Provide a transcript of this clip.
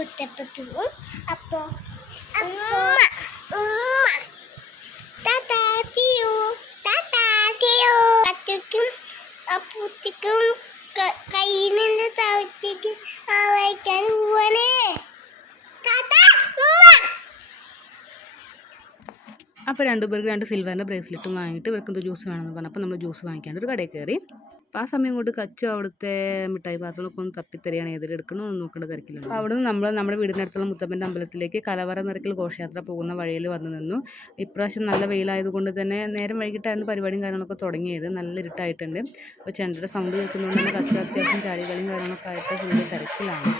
ഊത്തപ്പത്തും അപ്പോൾ അച്ഛക്കും അപ്പൂത്തിക്കും കയ്യിൽ നിന്ന് തവച്ചേക്ക് വായിക്കാൻ പോവാനേ. അപ്പോൾ രണ്ടുപേർക്ക് 2 സിൽവറിൻ്റെ ബ്രേസ്ലെറ്റും വാങ്ങിയിട്ട് ഇവർക്കെന്തോ ജ്യൂസ് വേണമെന്ന് പറഞ്ഞപ്പോൾ നമ്മൾ ജ്യൂസ് വാങ്ങിക്കാണ്ട് ഒരു കടയിൽ കയറി. അപ്പോൾ ആ സമയം കൊണ്ട് കച്ചു അവിടുത്തെ മിഠായി പാത്രങ്ങളൊക്കെ ഒന്ന് തപ്പിത്തരിയാണ് ഏതിലെടുക്കണം എന്ന് നോക്കേണ്ട തിരക്കിലുണ്ട്. അപ്പോൾ അവിടെ നിന്ന് നമ്മൾ നമ്മുടെ വീടിനടുത്തുള്ള മുത്തപ്പൻ്റെ അമ്പലത്തിലേക്ക് കലവറ നിറയ്ക്കൽ ഘോഷയാത്ര പോകുന്ന വഴിയിൽ വന്നു നിന്നു. ഇപ്രാവശ്യം നല്ല വെയിലായതുകൊണ്ട് തന്നെ നേരം വൈകിട്ടായിരുന്നു പരിപാടിയും കാര്യങ്ങളൊക്കെ തുടങ്ങിയത്. നല്ല ഇരുട്ടായിട്ടുണ്ട്. അപ്പോൾ ചെണ്ടയുടെ സൗണ്ട് കേൾക്കുന്നതുകൊണ്ട് തന്നെ കച്ചു അത്യാവശ്യം ചാടികളിയും കാര്യങ്ങളൊക്കെ ആയിട്ട് ഫുള്ള് തിരക്കിലാണ്.